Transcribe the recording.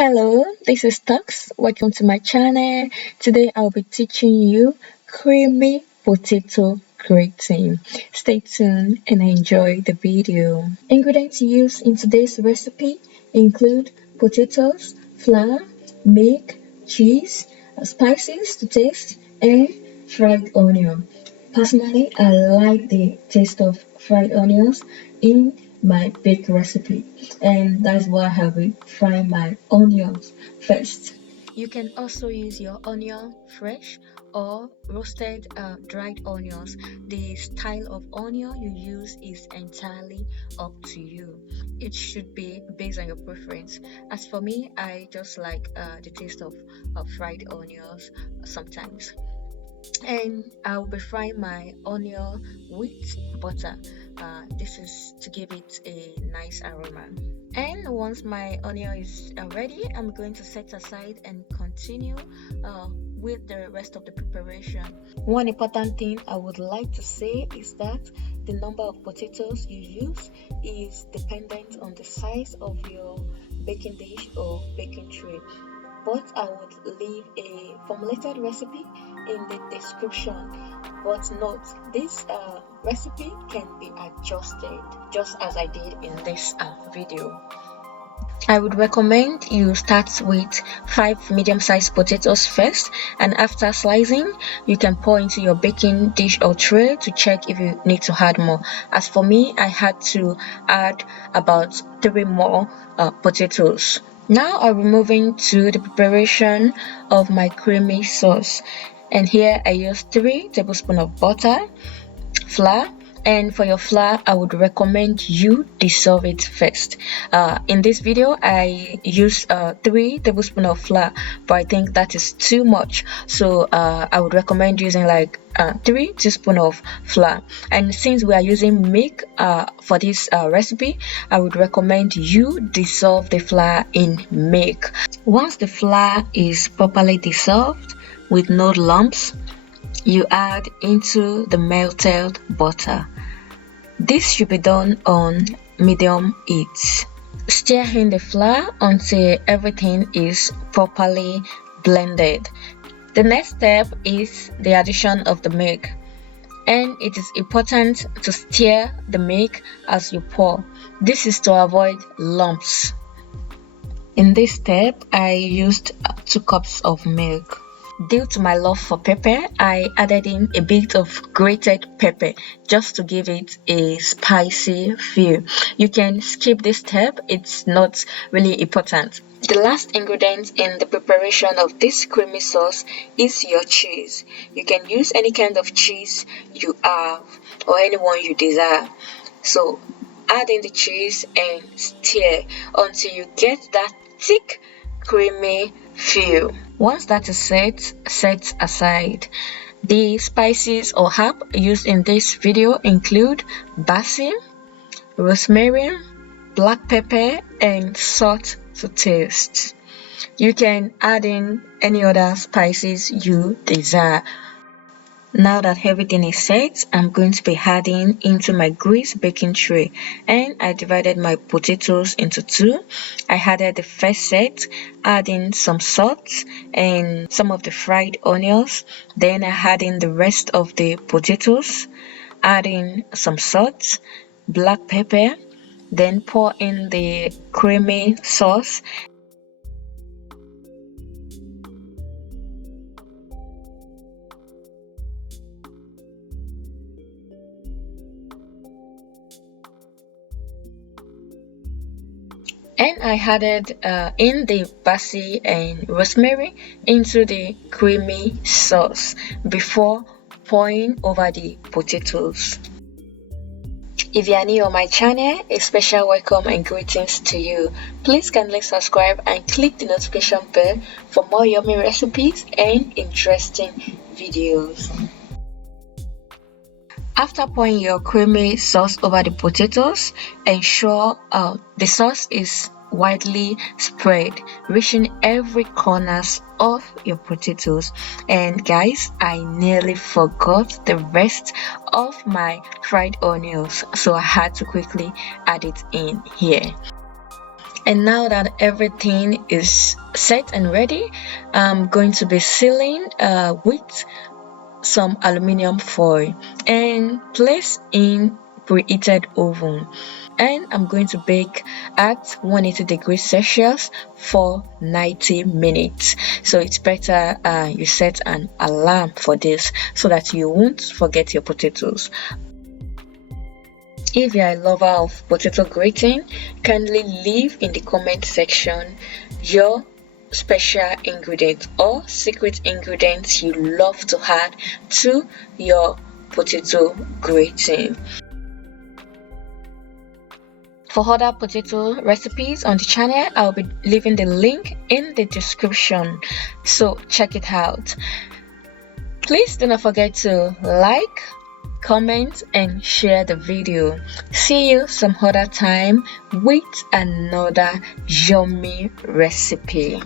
Hello, this is Tux. Welcome to my channel. Today I'll be teaching you creamy potato gratin. Stay tuned and enjoy the video. Ingredients used in today's recipe include potatoes, flour, milk, cheese, spices to taste, and fried onion. Personally, I like the taste of fried onions in my baked recipe, and that's why I will fry my onions first. You can also use your onion fresh or roasted dried onions. The style of onion you use is entirely up to you. It should be based on your preference. As for me, I just like the taste of fried onions sometimes. And I'll be frying my onion with butter. This is to give it a nice aroma. And once my onion is ready, I'm going to set aside and continue with the rest of the preparation. One important thing I would like to say is that the number of potatoes you use is dependent on the size of your baking dish or baking tray, but I would leave a formulated recipe in the description. But note, this recipe can be adjusted just as I did in this video. I would recommend you start with 5 medium-sized potatoes first, and after slicing, you can pour into your baking dish or tray to check if you need to add more. As for me, I had to add about 3 more potatoes. Now I'll be moving to the preparation of my creamy sauce, and here I use 3 tablespoons of butter, flour, and for your flour I would recommend you dissolve it first. In this video I use 3 tablespoons of flour, but I think that is too much, so I would recommend using like 3 teaspoons of flour. And since we are using milk for this recipe, I would recommend you dissolve the flour in milk. Once the flour is properly dissolved with no lumps, you add into the melted butter. This should be done on medium heat. Stir in the flour until everything is properly blended. The next step is the addition of the milk, and it is important to stir the milk as you pour. This is to avoid lumps. In this step, I used 2 cups of milk. Due to my love for pepper, I added in a bit of grated pepper just to give it a spicy feel. You can skip this step, it's not really important. The last ingredient in the preparation of this creamy sauce is your cheese. You can use any kind of cheese you have or any one you desire. So add in the cheese and stir until you get that thick, creamy feel. Once that is set aside. The spices or herb used in this video include basil, rosemary, black pepper, and salt to taste. You can add in any other spices you desire. Now that everything is set, I'm going to be adding into my greased baking tray, and I divided my potatoes into 2. I added the first set, adding some salt and some of the fried onions. Then I add in the rest of the potatoes, adding some salt, black pepper, then pour in the creamy sauce. And I added in the basil and rosemary into the creamy sauce before pouring over the potatoes. If you are new on my channel, a special welcome and greetings to you. Please kindly subscribe and click the notification bell for more yummy recipes and interesting videos. After pouring your creamy sauce over the potatoes, ensure the sauce is widely spread, reaching every corners of your potatoes. And guys, I nearly forgot the rest of my fried onions, so I had to quickly add it in here. And now that everything is set and ready, I'm going to be sealing with some aluminium foil and place in preheated oven, and I'm going to bake at 180 degrees Celsius for 90 minutes. So it's better you set an alarm for this so that you won't forget your potatoes. If you're a lover of potato gratin, kindly leave in the comment section your special ingredient or secret ingredients you love to add to your potato gratin. For other potato recipes on the channel, I'll be leaving the link in the description, so check it out. Please do not forget to like, comment and share the video. See you some other time with another yummy recipe.